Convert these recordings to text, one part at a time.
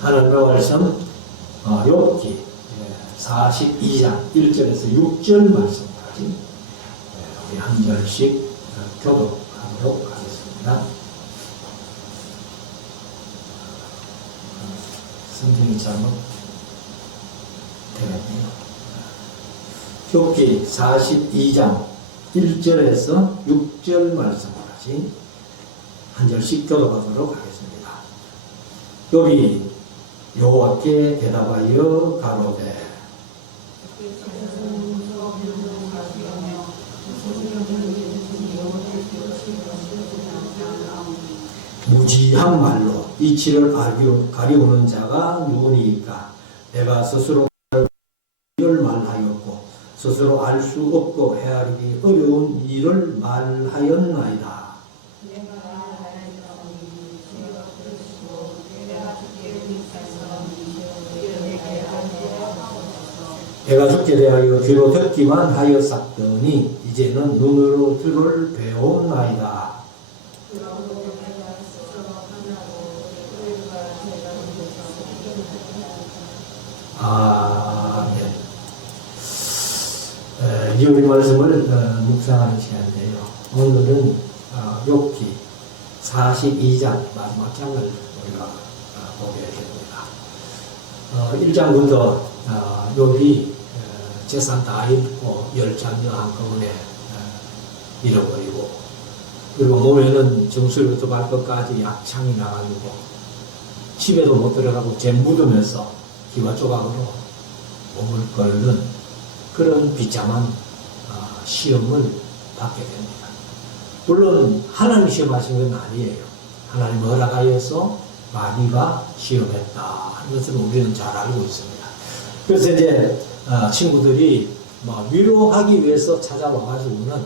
하나님의 말씀 욥기 42장 1절에서 6절 말씀까지 우리 한 절씩 교독하도록 하겠습니다. 성경이 잘못 되었네요. 욥기 42장 1절에서 6절 말씀까지 한 절씩 교독하도록 하겠습니다. 욥이 여호와께 대답하여 가로되 무지한 말로 이치를 가리우는 자가 누구니까? 내가 스스로 일을 말하였고 스스로 알 수 없고 헤아리기 어려운 일을 말하였나이다. 내가 죽게 대하여 귀로 듣기만 하였었더니 이제는 눈으로 주를 배웠나이다. 이제 우리 말씀을 묵상하는 시간인데요. 오늘은 욥기 42장 마지막 장을 우리가 보게 됩니다. 1장부터 욥이 재산 다 잃고 10자녀 한꺼번에 잃어버리고, 그리고 몸에는 정수리부터 발끝까지 약창이 나가지고 집에도 못 들어가고 재 묻으면서 기와 조각으로 몸을 끓는 그런 비참한 시험을 받게 됩니다. 물론 하나님 시험하신 건 아니에요. 하나님 허락하여서 마귀가 시험했다 하는 것을 우리는 잘 알고 있습니다. 그래서 이제 친구들이 위로하기 위해서 찾아와가지고는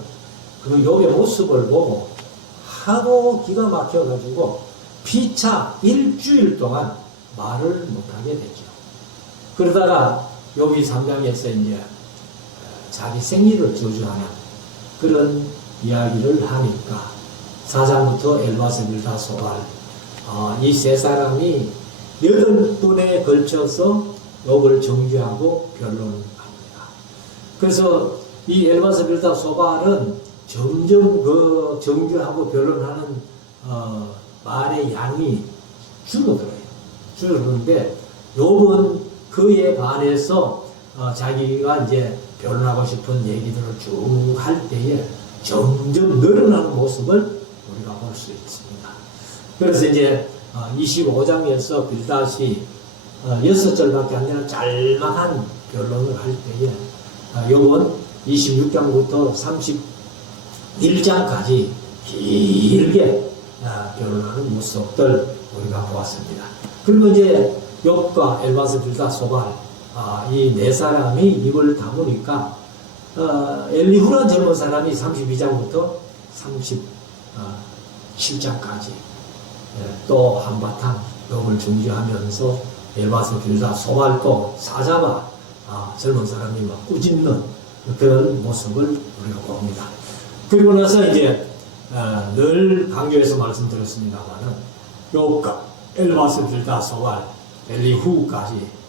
그 욥의 모습을 보고 하도 기가 막혀가지고 피차 일주일 동안 말을 못하게 됐죠. 그러다가 욥이 3장에서 이제 자기 생리를 저주하는 그런 이야기를 하니까 4장부터 엘바스 빌닷 소발 이 세 사람이 8번에 걸쳐서 욥을 정죄하고 변론합니다. 그래서 이 엘바스 빌닷 소발은 점점 그 정죄하고 변론하는 말의 양이 줄어들는데 욥은 그에 반해서 자기가 이제 변론하고 싶은 얘기들을 쭉 할 때에 점점 늘어나는 모습을 우리가 볼 수 있습니다. 그래서 이제 25장에서 빌닷이 6절밖에 안 되는 짤막한 변론을 할 때에 욥은 26장부터 31장까지 길게 변론하는 모습들 우리가 보았습니다. 그리고 이제 욥과 엘바스 빌닷 소발 이 네 사람이 입을 다무니까 엘리후라는 젊은 사람이 32장부터 37장까지 또 한바탕 욥을 중지하면서 엘바스 빌닷 소발도 사자마 젊은 사람이 막 꾸짖는 그런 모습을 우리가 봅니다. 그리고 나서 이제 늘 강조해서 말씀드렸습니다만은 욥과 엘바스 빌닷 소발 엘리후까지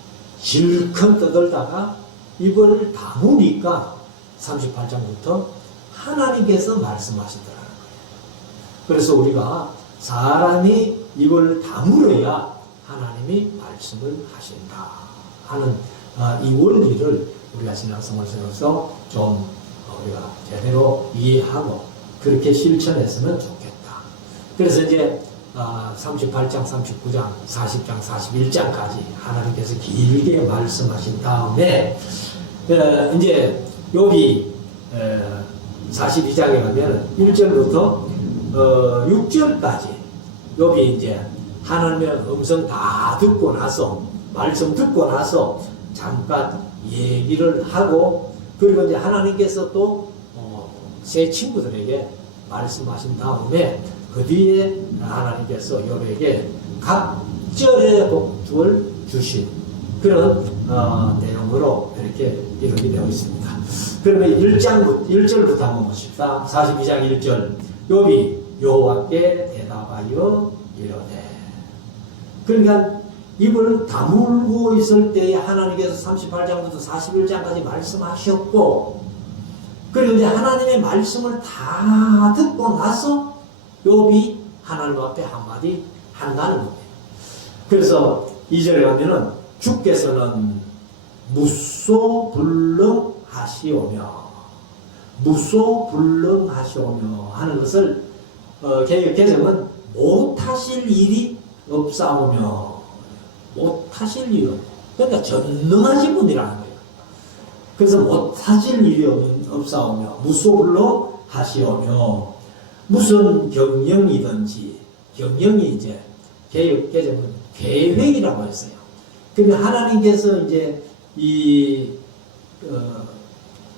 실컷 떠들다가 입을 다무니까 38장부터 하나님께서 말씀하시더라는 거예요. 그래서 우리가 사람이 입을 다물어야 하나님이 말씀을 하신다 하는 이 원리를 우리가 신앙생활 속에서 좀 우리가 제대로 이해하고 그렇게 실천했으면 좋겠다. 그래서 이제 38장, 39장, 40장, 41장까지 하나님께서 길게 말씀하신 다음에 이제 욥이 42장에 가면 1절부터 6절까지 욥이 이제 하나님의 음성 다 듣고 나서 말씀 듣고 나서 잠깐 얘기를 하고, 그리고 이제 하나님께서 또 세 친구들에게 말씀하신 다음에 그 뒤에 하나님께서 욥에게 각절의 복을 주신 그런 내용으로 이렇게 기록이 되어 있습니다. 그러면 1절부터 한번 보십시다. 42장 1절 욥이 여호와께 대답하여 이르되. 그러니까 입을 다물고 있을 때에 하나님께서 38장부터 41장까지 말씀하셨고, 그리고 이제 하나님의 말씀을 다 듣고 나서 욥이 하나님 앞에 한마디 한다는 겁니다. 그래서 2절에 가면은 주께서는 무소불능하시오며 무소불능하시오며 하는 것을 개정은 못하실 일이 없사오며, 못하실 일은, 그러니까 전능하신 분이라는 거예요. 그래서 못하실 일이 없사오며 무소불능하시오며, 무슨 경영이든지, 경영이 이제 개정은 계획이라고 했어요. 근데 하나님께서 이제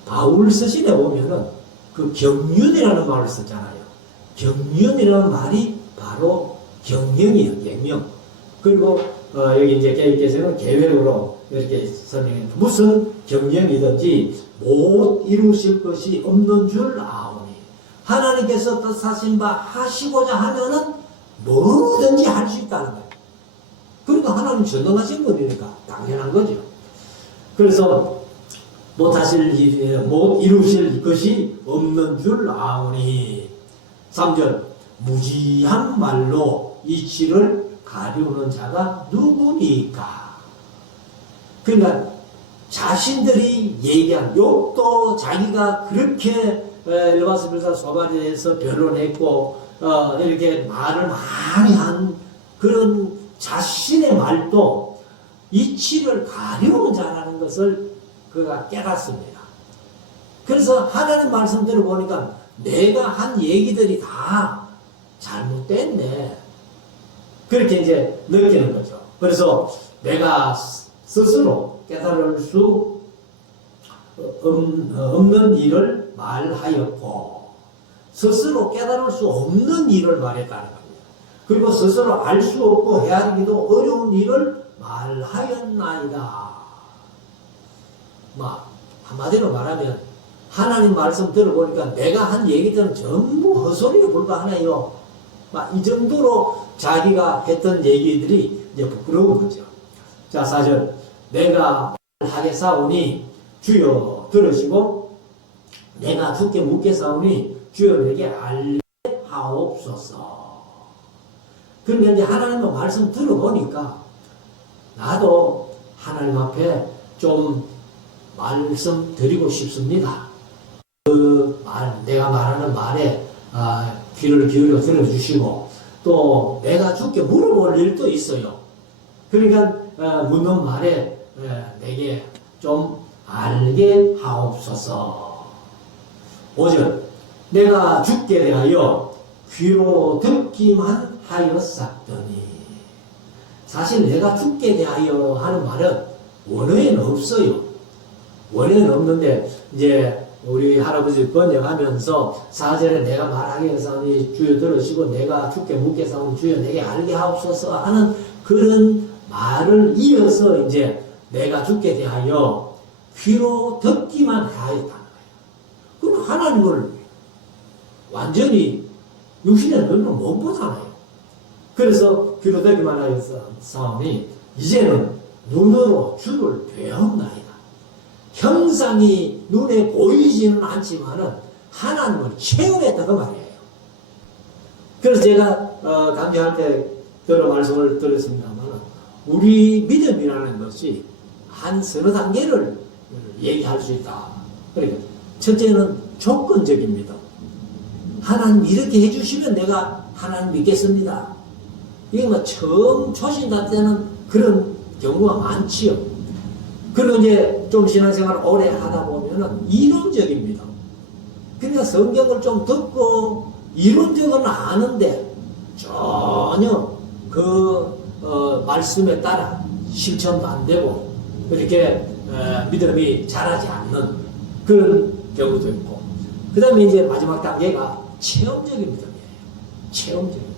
바울 서신에 보면은 그 경륜이라는 말을 썼잖아요. 경륜이라는 말이 바로 경영이에요, 경영. 그리고 여기 이제 개혁개정은 계획으로 이렇게 설명해요. 무슨 경영이든지 못 이루실 것이 없는 줄 아오니. 하나님께서 뜻하신 바 하시고자 하면은 뭐든지 할 수 있다는 거예요. 그러니까 하나님 전능하신 분이니까 당연한 거죠. 그래서 못 이루실 것이 없는 줄 아오니. 3절, 무지한 말로 이치를 가리우는 자가 누구니까. 그러니까 자신들이 얘기한, 욥도 자기가 그렇게 엘바스 빌사 소발에 대해서 변론했고 이렇게 말을 많이 한 그런 자신의 말도 이치를 가리우는 자라는 것을 그가 깨닫습니다. 그래서 하나님 말씀 들어보니까 내가 한 얘기들이 다 잘못됐네, 그렇게 이제 느끼는 거죠. 그래서 내가 스스로 깨달을 수 없는 일을 말하였고, 스스로 깨달을 수 없는 일을 말했다는 겁니다. 그리고 스스로 알 수 없고 헤아리기도 어려운 일을 말하였나이다. 한마디로 말하면 하나님 말씀 들어보니까 내가 한 얘기들은 전부 헛소리에 불과하네요. 이 정도로 자기가 했던 얘기들이 이제 부끄러운 거죠. 자, 4절. 내가 하겠사오니 주여 들으시고 내가 두께 묻겠사오니 주여 내게 알게 하옵소서. 그러면 이제 하나님의 말씀 들어보니까 나도 하나님 앞에 좀 말씀 드리고 싶습니다. 내가 말하는 말에 귀를 기울여 들어주시고, 또 내가 주께 물어볼 일도 있어요. 그러니까 묻는 말에 내게 좀 알게 하옵소서. 5절. 내가 주께 대하여 귀로 듣기만 하였사더니. 사실 내가 주께 대하여 하는 말은 원어에는 없어요. 원어에는 없는데 이제 우리 할아버지 번역하면서 4절에 내가 말하겠사오니 주여 들으시고 내가 주께 묻겠사오니 주여 내게 알게 하옵소서 하는 그런 말을 이어서 이제 내가 주께 대하여 귀로 듣기만 하였다는 거예요. 그럼 하나님을 완전히 육신의 눈으로 못 보잖아요. 그래서 귀로 듣기만 하였사오니 이제는 눈으로 주를 배웠나이다. 형상이 눈에 보이지는 않지만은 하나님을 체험했다 그 말이에요. 그래서 제가 강좌할 때 여러 말씀을 들었습니다만 우리 믿음이라는 것이 한 서너 단계를 얘기할 수 있다. 그러니까 첫째는 조건적인 믿음. 하나님 이렇게 해주시면 내가 하나님 믿겠습니다. 이게 처음 초신자 때는 그런 경우가 많지요. 그리고 이제 좀 신앙생활을 오래 하다 보면은 이론적인 믿음. 그러니까 성경을 좀 듣고 이론적으로는 아는데 전혀 그 말씀에 따라 실천도 안 되고 이렇게 믿음이 자라지 않는 그런 경우도 있고, 그 다음에 이제 마지막 단계가 체험적인 믿음이에요. 체험적인 믿음.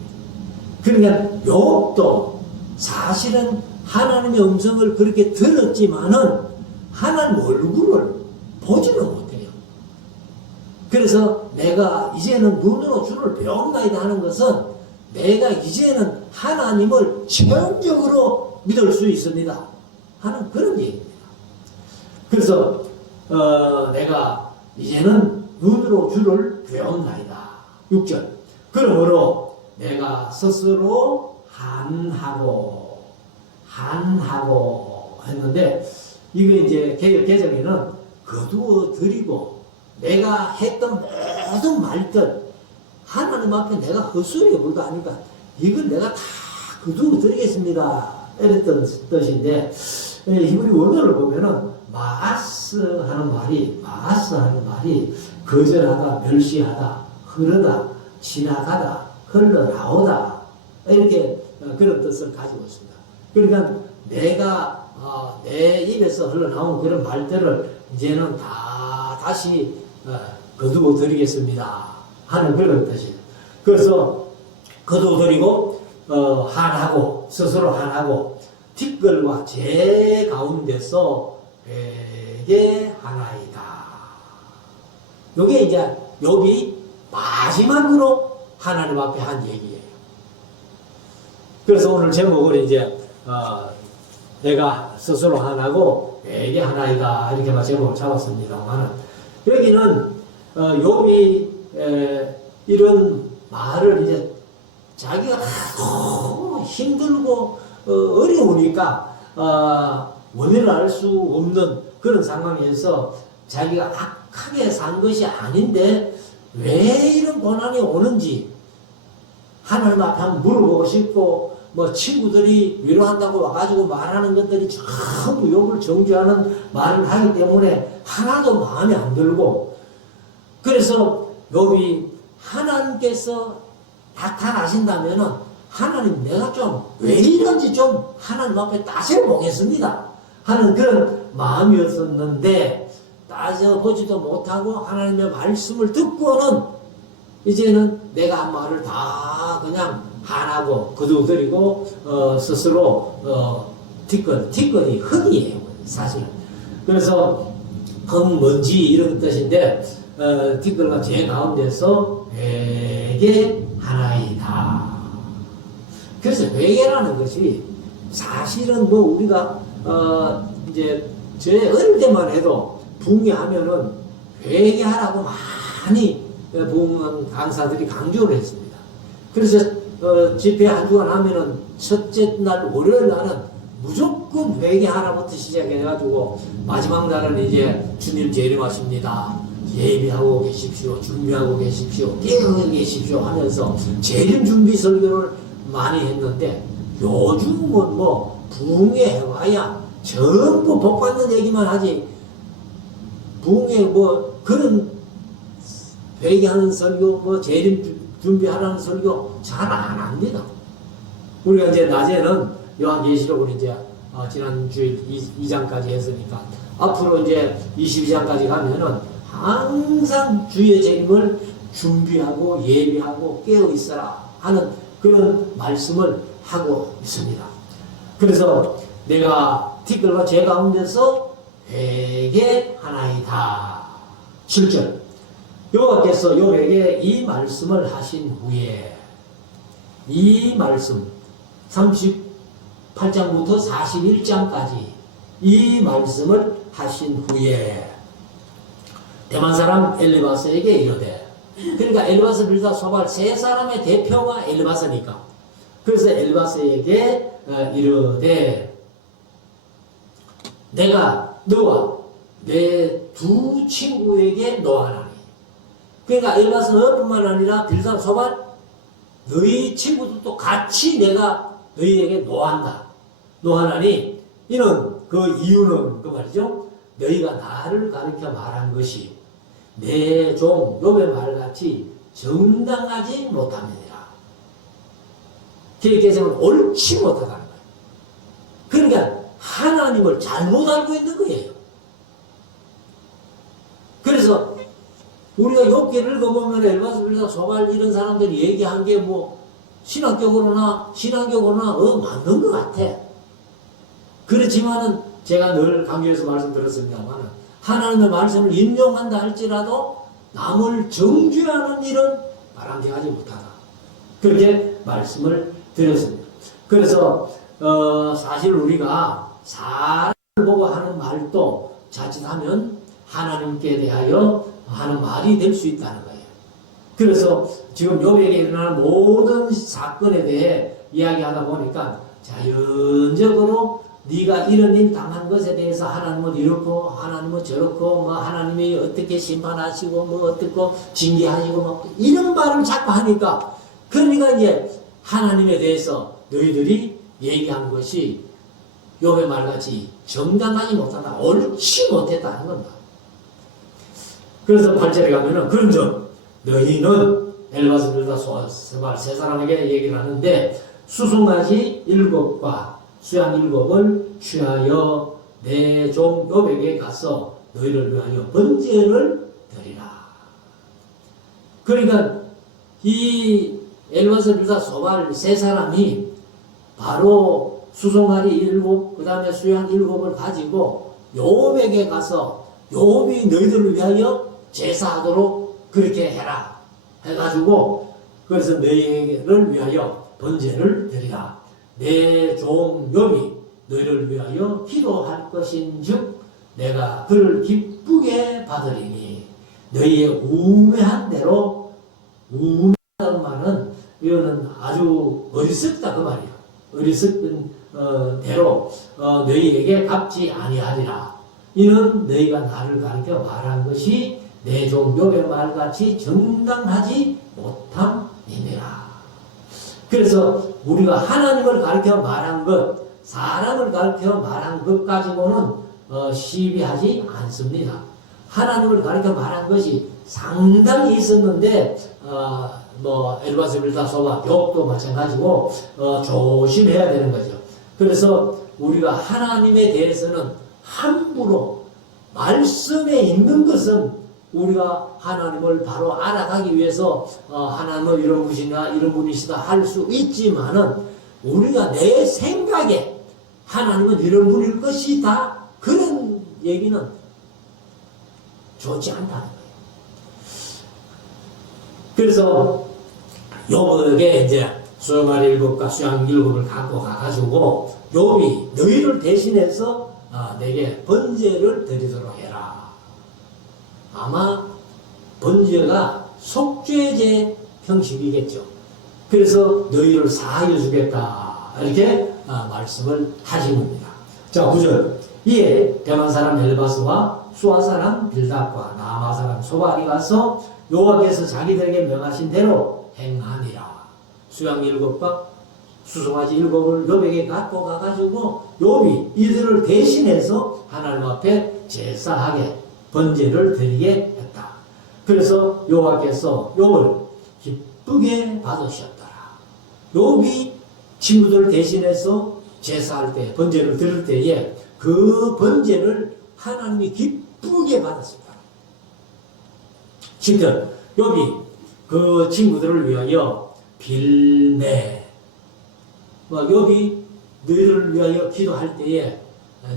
그러니까 욥도 사실은 하나님의 음성을 그렇게 들었지만은 하나님 얼굴을 보지는 못해요. 그래서 내가 이제는 눈으로 주를 배웠나이다 하는 것은 내가 이제는 하나님을 체험적으로 믿을 수 있습니다 하는 그런 얘기입니다. 그래서 내가 이제는 눈으로 주를 배웠나이다. 6절. 그러므로 내가 스스로 한하고 했는데, 이거 이제 개정에는 거두어 드리고 내가 했던 모든 말들 하나님 앞에 내가 헛소리에 불도 아니까 이걸 내가 다 거두어 드리겠습니다 이랬던 뜻인데, 히브리 원어를 보면은 마아스 하는 말이 거절하다, 멸시하다, 흐르다, 지나가다, 흘러나오다 이렇게 그런 뜻을 가지고 있습니다. 그러니까 내가 내 입에서 흘러나온 그런 말들을 이제는 다시 거두어 드리겠습니다 하는 그런 뜻이에요. 그래서 거두어 드리고 한하고, 스스로 한하고, 티끌과 제 가운데서 회개하나이다. 이게 이제 욥이 마지막으로 하나님 앞에 한 얘기예요. 그래서 오늘 제목을 이제 내가 스스로 하나고 회개하나이다 이렇게만 제목을 잡았습니다만, 여기는 욥이 이런 말을 이제 자기가 너무 힘들고 어려우니까 원인을 알 수 없는 그런 상황에서 자기가 악하게 산 것이 아닌데 왜 이런 고난이 오는지 하나님 앞에 한번 물어보고 싶고, 뭐 친구들이 위로한다고 와가지고 말하는 것들이 전부 욥을 정죄하는 말을 하기 때문에 하나도 마음에 안 들고, 그래서 욥이 하나님께서 나타나신다면은 하나님 내가 좀 왜 이런지 좀 하나님 앞에 따져보겠습니다 하는 그런 마음이었었는데, 따져보지도 못하고 하나님의 말씀을 듣고는 이제는 내가 한 말을 다 그냥 하나고 거두어드리고 스스로 티끌이 흙이에요 사실은. 그래서 흙, 먼지 이런 뜻인데 티끌과 제 가운데서 회개하나이다. 그래서 회개라는 것이 사실은 뭐 우리가 이제 제 어릴 때만 해도 붕괴하면은 회개하라고 많이 부흥 강사들이 강조를 했습니다. 그래서 집회 한 주간 하면은 첫째 날 월요일 날은 무조건 회개하라부터 시작해가지고 마지막 날은 이제 주님 재림하십니다. 예비하고 계십시오. 준비하고 계십시오. 깨어 계십시오 하면서 재림 준비 설교를 많이 했는데, 요즘은 뭐 부흥회와야 전부 복 받는 얘기만 하지 부흥회 뭐 그런 회개하는 설교, 뭐 재림 준비하라는 설교 잘 안 합니다. 우리가 이제 낮에는 요한계시록을 이제 지난 주일 2장까지 했으니까 앞으로 이제 22장까지 가면은 항상 주의 재림을 준비하고 예비하고 깨어 있어라 하는 그런 말씀을 하고 있습니다. 그래서 내가 티끌과 제 가운데서 회개하나이다. 7절. 여호와께서 욥에게 이 말씀을 하신 후에, 이 말씀 38장부터 41장까지 이 말씀을 하신 후에 대만 사람 엘리바스에게 이르되, 그러니까 엘리바스, 빌닷, 소발 세 사람의 대표가 엘리바스니까, 그래서 엘리바스에게 이르되 내가 너와 내 두 친구에게 노하나니. 그러니까 엘리바스 너뿐만 아니라 빌닷, 소발 너희 친구들도 같이 내가 너희에게 노한다. 노하나니 이는 그 이유는 그 말이죠. 너희가 나를 가르쳐 말한 것이 내 종 욥의 말같이 정당하지 못함이니라. 그렇게해서는 옳지 못하다는 거예요. 그러니까 하나님을 잘못 알고 있는 거예요. 그래서 우리가 욥기를 읽어보면 엘리바스, 빌닷, 소발 이런 사람들이 얘기한 게 뭐 신학적으로나 맞는 것 같아. 그렇지만은 제가 늘 강조해서 말씀드렸습니다만, 하나님의 말씀을 인용한다 할지라도 남을 정죄하는 일은 바람직하지 못하다. 그렇게 말씀을 드렸습니다. 그래서 사실 우리가 사람을 보고 하는 말도 자칫하면 하나님께 대하여 하는 말이 될 수 있다는 거예요. 그래서 지금 욥에게 일어나는 모든 사건에 대해 이야기하다 보니까 자연적으로 네가 이런 일 당한 것에 대해서 하나님은 이렇고 하나님은 저렇고 뭐 하나님이 어떻게 심판하시고 뭐 어떻고 징계하시고 뭐 이런 말을 자꾸 하니까 그러니까 이제 하나님에 대해서 너희들이 얘기한 것이 욥의 말같이 정당하지 못한다, 옳지 못했다는 겁니다. 그래서 8절에 가면은 그런즉 너희는 엘바스 빌다 소발 세 사람에게 얘기를 하는데 수송아지 7과 수양 7을 취하여 내 종 욥에게 가서 너희를 위하여 번제를 드리라. 그러니까 이 엘바스 빌다 소발 세 사람이 바로 수송아지 7, 그 다음에 수양 7을 가지고 욥에게 가서 욥이 너희들을 위하여 제사하도록 그렇게 해라 해가지고 그래서 너희를 위하여 번제를 드리라. 내 종 욥이 너희를 위하여 기도할 것인즉 내가 그를 기쁘게 받으리니 너희의 우매한 대로 우매한 말은 이거는 아주 어리석다 그 말이야. 어리석은 대로 너희에게 갚지 아니하리라. 이는 너희가 나를 가르쳐 말한 것이 내 종 욥의 말같이 정당하지 못함이니라. 그래서 우리가 하나님을 가르쳐 말한 것, 사람을 가르쳐 말한 것 가지고는 시비하지 않습니다. 하나님을 가르쳐 말한 것이 상당히 있었는데 뭐 엘바스 빌다 소바 욥도 마찬가지고 조심해야 되는 거죠. 그래서 우리가 하나님에 대해서는 함부로 말씀에 있는 것은 우리가 하나님을 바로 알아가기 위해서 하나님은 이런 분이시나 이런 분이시다 할 수 있지만은 우리가 내 생각에 하나님은 이런 분일 것이다 그런 얘기는 좋지 않다는 거예요. 그래서 욥에게 이제 수송아지 7과 수양 7을 갖고 가가지고 욥이 너희를 대신해서 내게 번제를 드리도록 해라. 아마 번제가 속죄제 형식이겠죠. 그래서 너희를 사하여 주겠다 이렇게 말씀을 하신 겁니다. 자 9절 이에 대만 사람 엘바스와 수아 사람 빌닷과 나아마 사람 소발이 가서 여호와께서 자기들에게 명하신 대로 행하니라. 수양 7과 수송아지 7을 욥에게 갖고 가가지고 욥이 이들을 대신해서 하나님 앞에 제사하게 번제를 드리게 했다. 그래서 여호와께서 욥을 기쁘게 받으셨더라. 욥이 친구들 대신해서 제사할 때 번제를 드릴 때에 그 번제를 하나님이 기쁘게 받았습니다. 10절 욥이 그 친구들을 위하여 빌매 욥이 너희를 위하여 기도할 때에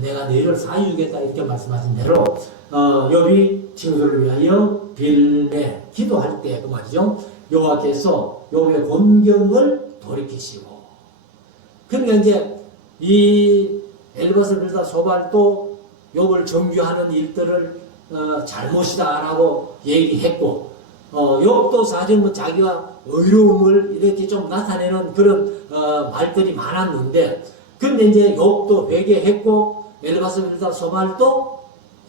내가 너희를 사해주겠다 이렇게 말씀하신 대로 욥이 친구들을 위하여 빌매 기도할 때 그 말이죠. 여호와께서 욥의 곤경을 돌이키시고 그러니까 이제 이 엘바스 빌다 소발도 욥을 정죄하는 일들을 잘못이다라고 얘기했고 욥도 사실 뭐 자기가 의로움을 이렇게 좀 나타내는 그런 말들이 많았는데 근데 이제 욥도 회개했고 엘바스 빌다 소발도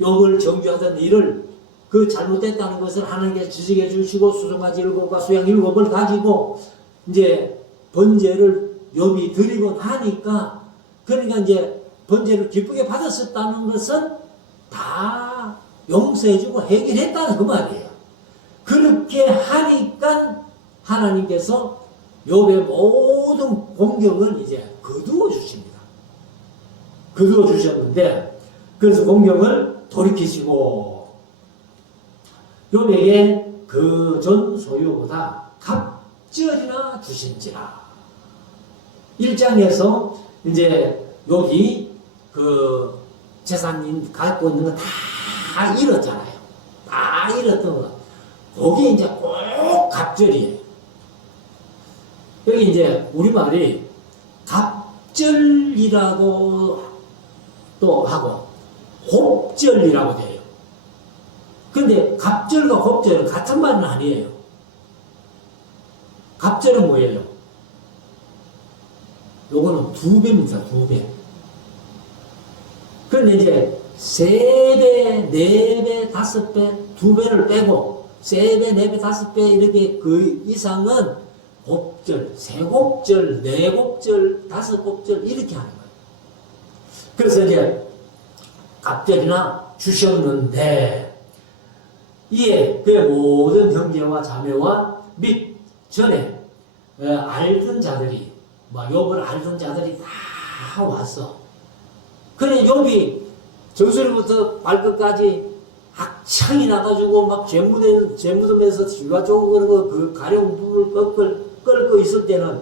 욥을 정죄하던 일을 그 잘못됐다는 것을 하나님께 지적해 주시고 수송아지 7과 수양 7을 가지고 이제 번제를 욥이 드리고 나니까 그러니까 이제 번제를 기쁘게 받았었다는 것은 다 용서해주고 해결했다는 그 말이에요. 그렇게 하니까 하나님께서 욥의 모든 공경을 이제 거두어 주십니다. 거두어 주셨는데 그래서 공경을 돌이키시고 욥에게 그 전 소유보다 갑절이나 주신지라. 1장에서 이제 욥이 그 재산인 갖고 있는 거 다 잃었잖아요. 다 잃었던 거. 그게 이제 꼭 갑절이에요. 여기 이제 우리말이 갑절 갑절이라고 또 하고 곱절이라고 돼요. 근데 갑절과 곱절은 같은 말은 아니에요. 갑절은 뭐예요? 요거는 2배입니다. 2배. 그런데 이제 3배, 4배, 5배, 2배를 빼고 3배, 4배, 5배 이렇게 그 이상은 곱절, 3곱절, 4곱절, 5곱절 이렇게 하는 거예요. 그래서 이제 갑절이나 주셨는데 이에 그 모든 형제와 자매와 및 전에 알던 자들이 욥을 알던 자들이 다 왔어. 그래 욥이 정수리부터 발끝까지 학창이 나가지고 막 죄묻으면서 쥐가 쪼고 그러고 그 가령 불을 끓고 있을 때는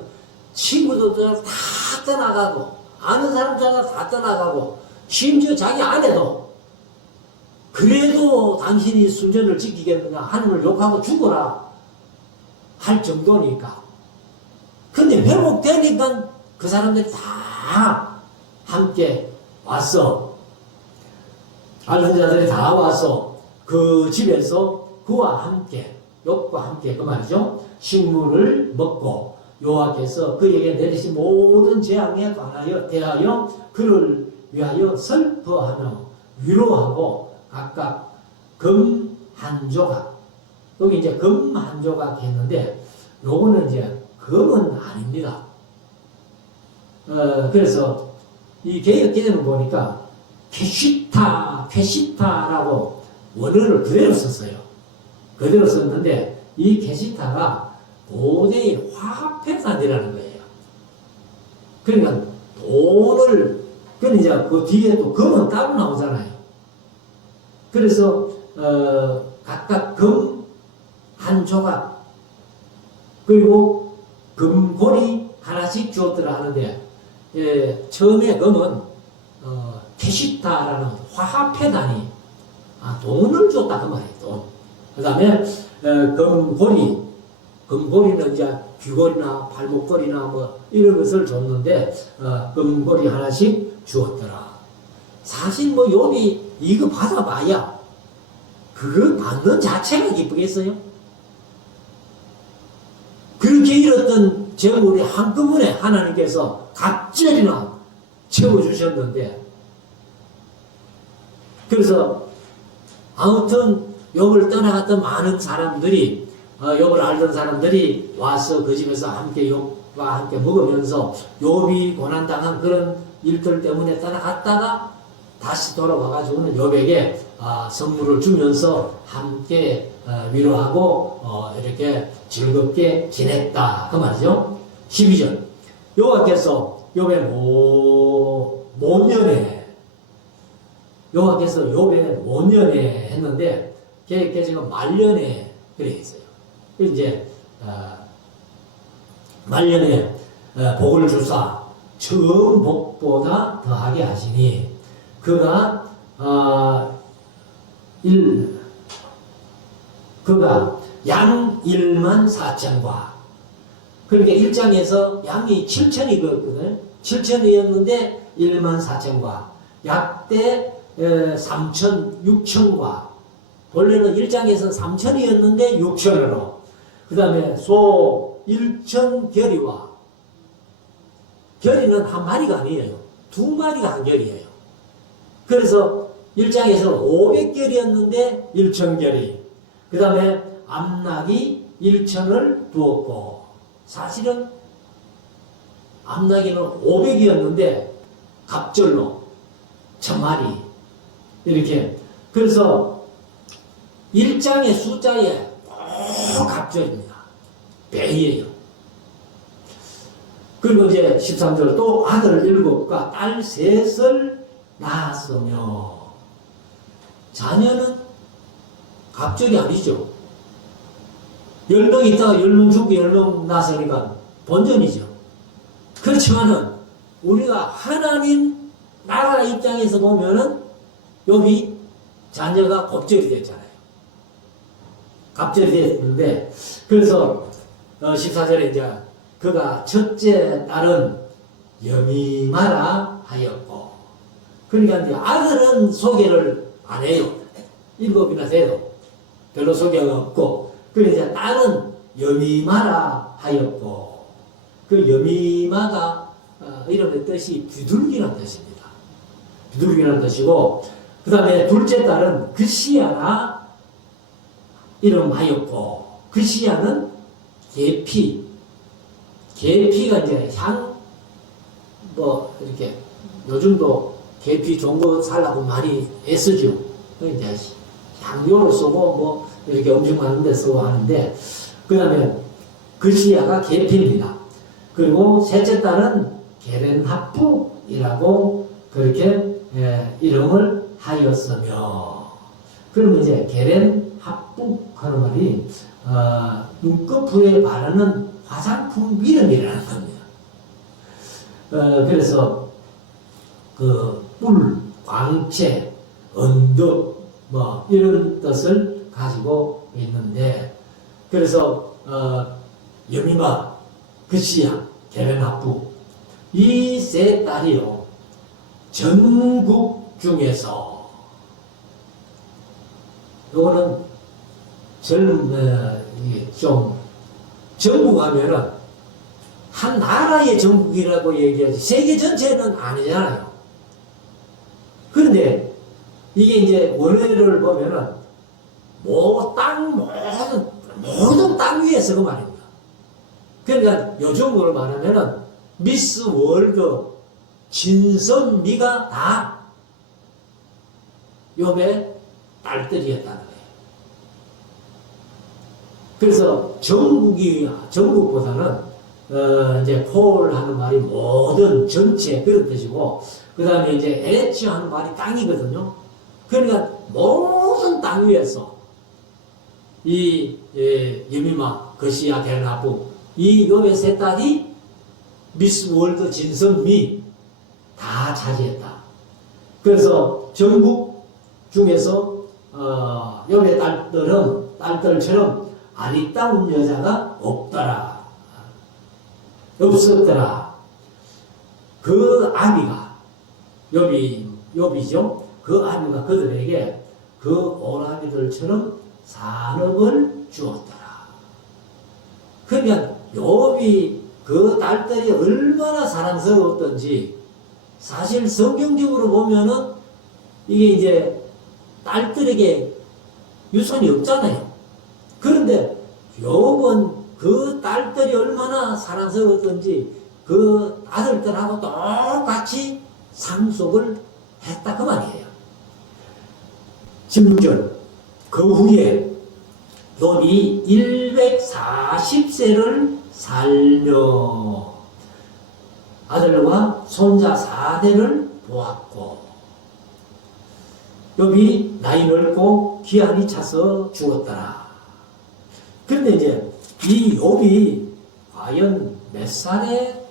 친구들 다 떠나가고 아는 사람들 다 떠나가고 심지어 자기 아내도 그래도 당신이 순전을 지키겠느냐 하나님을 욕하고 죽어라 할 정도니까. 근데 회복되니까 그 사람들이 다 함께 왔어. 알던 자들이 다 와서 그 집에서 그와 함께 욥과 함께 그 말이죠. 식물을 먹고 여호와께서 그에게 내리신 모든 재앙에 관하여 대하여 그를 위하여 슬퍼하며 위로하고 각각 금 한 조각, 여기 이제 금 한 조각 했는데 요거는 이제 금은 아닙니다. 그래서 이 개역 개념을 보니까 캐시타라고 원어를 그대로 썼어요. 그대로 썼는데 이 캐시타가 도저히 화폐단이라는 거예요. 그러니까 돈을, 그럼 이제 그 뒤에 또 금은 따로 나오잖아요. 그래서 각각 금 한 조각 그리고 금고리 하나씩 주었더라 하는데 처음에 금은 캐시타라는 화폐단이 돈을 줬다 그 말이에요. 돈. 그 다음에 금고리는 이제 귀걸이나 발목걸이나 뭐 이런 것을 줬는데 금고리 하나씩 주었더라. 사실 뭐 욥이 이거 받아봐야 그거 받는 자체가 기쁘겠어요? 그렇게 잃었던 재물이 한꺼번에 하나님께서 갑절이나 채워주셨는데, 그래서 아무튼 욥을 떠나갔던 많은 사람들이 욥을 알던 사람들이 와서 그 집에서 함께 욥과 함께 먹으면서 욥이 고난당한 그런 일들 때문에 떠나갔다가 다시 돌아와가지고는 욥에게 선물을 주면서 함께 위로하고 이렇게 즐겁게 지냈다 그 말이죠. 12절 여호와께서 욥의 못 연애, 여호와께서 욥의 못 연애 했는데 걔 지금 말년에 그래 있어요. 이제 말년에 복을 주사 처음 복보다 더하게 하시니 그가 양 1만 4천과, 그러니까 1장에서 양이 7천이거든요. 7천이었는데 1만 4천과, 약대 3천 6천과, 본래는 1장에서 3천이었는데 6천으로, 그 다음에 소 1천 결이와, 결이는 한 마리가 아니에요. 2마리가 한 결이에요. 그래서 1장에서는 500결이었는데 1천결이, 그 다음에 암낙이 1천을 두었고, 사실은 암낙이는 500이었는데 갑절로 1000마리 이렇게. 그래서 1장의 숫자에 꼭 갑절입니다. 배예요. 그리고 이제 13절 또 아들 7과 딸 3을 낳았으며, 자녀는 갑절이 아니죠. 10명 있다가 10명 죽고 10명 낳았으니까 본전이죠. 그렇지만은 우리가 하나님 나라 입장에서 보면은 욥이 자녀가 갑절이 됐잖아요. 갑절이 됐는데, 그래서 14절에 이제 그가 첫째 딸은 여미마라 하였고. 그러니까 이제 아들은 소개를 안 해요. 7이나 돼도 별로 소개가 없고. 그래서 이제 딸은 여미마라 하였고. 그 여미마가 이름의 뜻이 비둘기라는 뜻입니다. 비둘기라는 뜻이고, 그 다음에 둘째 딸은 그시야라 이름하였고, 그시야는 계피. 계피가 이제 이렇게, 요즘도 계피 좋은 거 살라고 많이 애쓰죠. 이제 향료로 쓰고, 이렇게 음식 만드는 데 쓰고 하는데, 그 다음에 그시야가 계피입니다. 그리고 셋째 딸은 게렌하프이라고 그렇게 이름을 하였으며, 그러면 이제 게렌하프 하는 말이 눈꺼풀에 바르는 화장품 이름이라는 겁니다. 그래서 그 뿔, 광채, 언덕 이런 뜻을 가지고 있는데, 그래서 여미마, 그시야, 게렌하프 이 세 딸이요, 전국 중에서, 요거는 좀 전국 하면은 한 나라의 전국이라고 얘기하지 세계 전체는 아니잖아요. 그런데 이게 이제 원어를 보면은 모든 땅 위에서 그 말입니다. 그러니까 요즘으로 말하면은 미스 월드 진선미가 다 요배 딸들이었다는 거예요. 그래서 전국보다는 이제 폴 하는 말이 모든 전체 그런 뜻이고, 그 다음에 이제 에레츠 하는 말이 땅이거든요. 그러니까 모든 땅 위에서 이 여미마, 거시야, 게렌하프 이 요배 세 딸이 미스 월드 진선미 다 차지했다. 그래서 전국 중에서 요배 딸들처럼 아리따운 여자가 없었더라. 그 아비가 욥이죠. 그 아비가 그들에게 그 오라비들처럼 산업을 주었더라. 그러니까 욥이 그 딸들이 얼마나 사랑스러웠던지, 사실 성경적으로 보면은 이게 이제 딸들에게 유산이 없잖아요. 그런데 욥은 그 딸들이 얼마나 사랑스러웠던지 그 아들들하고 똑같이 상속을 했다 그 말이에요. 16절, 그 후에 욥이 140세를 살며 아들과 손자 4대를 보았고, 욥이 나이 넓고 기한이 차서 죽었더라. 그런데 이제 이 욥이 과연 몇 살에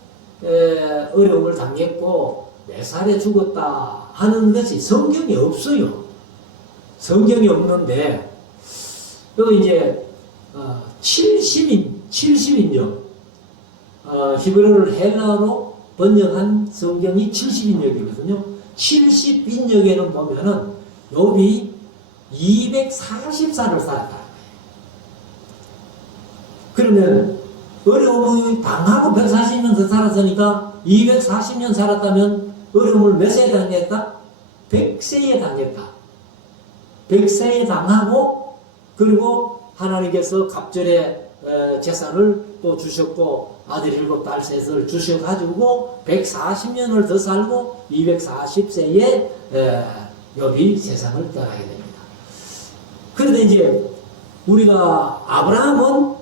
어려움을 당했고 몇 살에 죽었다 하는 것이 성경이 없어요. 성경이 없는데, 여기 이제 70인역, 히브리어를 헬라어로 번역한 성경이 70인역이거든요. 70인역에는 보면은 욥이 240살을 살았다. 그러면 어려움을 당하고 140년 더 살았으니까 240년 살았다면 어려움을 몇 세에 당했다? 100세에 당했다. 100세에 당하고, 그리고 하나님께서 갑절에 재산을 또 주셨고 아들 7, 딸 3을 주셔가지고 140년을 더 살고 240세에 욥이 세상을 떠나게 됩니다. 그런데 이제 우리가 아브라함은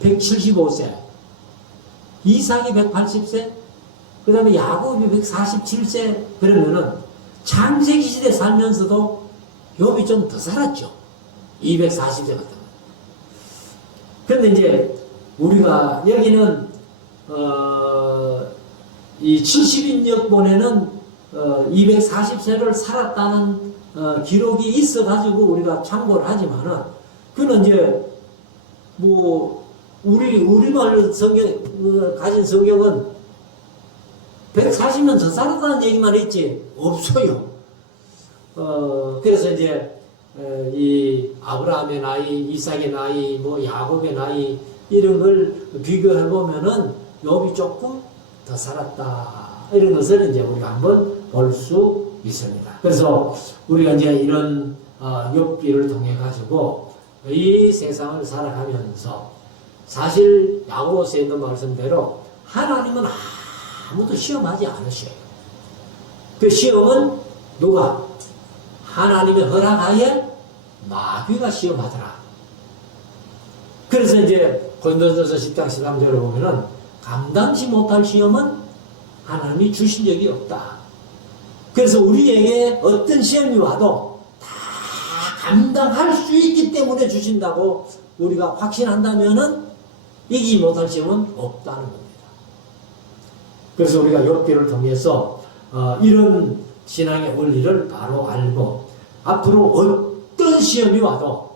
175세, 이삭이 180세, 그 다음에 야곱이 147세, 그러면은 창세기 시대 살면서도 욥이 좀 더 살았죠. 240세 같은 거. 그런데 이제 우리가 여기는 이 70인역본에는 240세를 살았다는 기록이 있어가지고 우리가 참고를 하지만은, 그는 이제 우리말 성경 가진 성경은 140년 더 살았다는 얘기만 있지 없어요. 그래서 이제 이 아브라함의 나이, 이삭의 나이, 뭐 야곱의 나이 이런 걸 비교해 보면은 욥이 조금 더 살았다 이런 것을 이제 우리가 한번 볼 수 있습니다. 그래서 우리가 이제 이런 욥기를 통해 가지고 이 세상을 살아가면서 사실 야고보서에 있는 말씀대로 하나님은 아무도 시험하지 않으셔요. 그 시험은 누가? 하나님의 허락하에 마귀가 시험하더라. 그래서 이제 고린도전서 10장 13절에 보면은 감당치 못할 시험은 하나님이 주신 적이 없다. 그래서 우리에게 어떤 시험이 와도 다 감당할 수 있기 때문에 주신다고 우리가 확신한다면은 이기지 못할 시험은 없다는 겁니다. 그래서 우리가 욥기를 통해서 이런 신앙의 원리를 바로 알고 앞으로 어떤 시험이 와도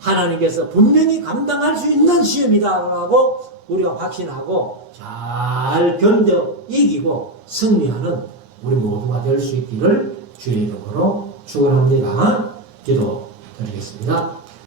하나님께서 분명히 감당할 수 있는 시험이다라고 우리가 확신하고 잘 견뎌 이기고 승리하는 우리 모두가 될 수 있기를 주의 이름으로 축원합니다. 기도드리겠습니다.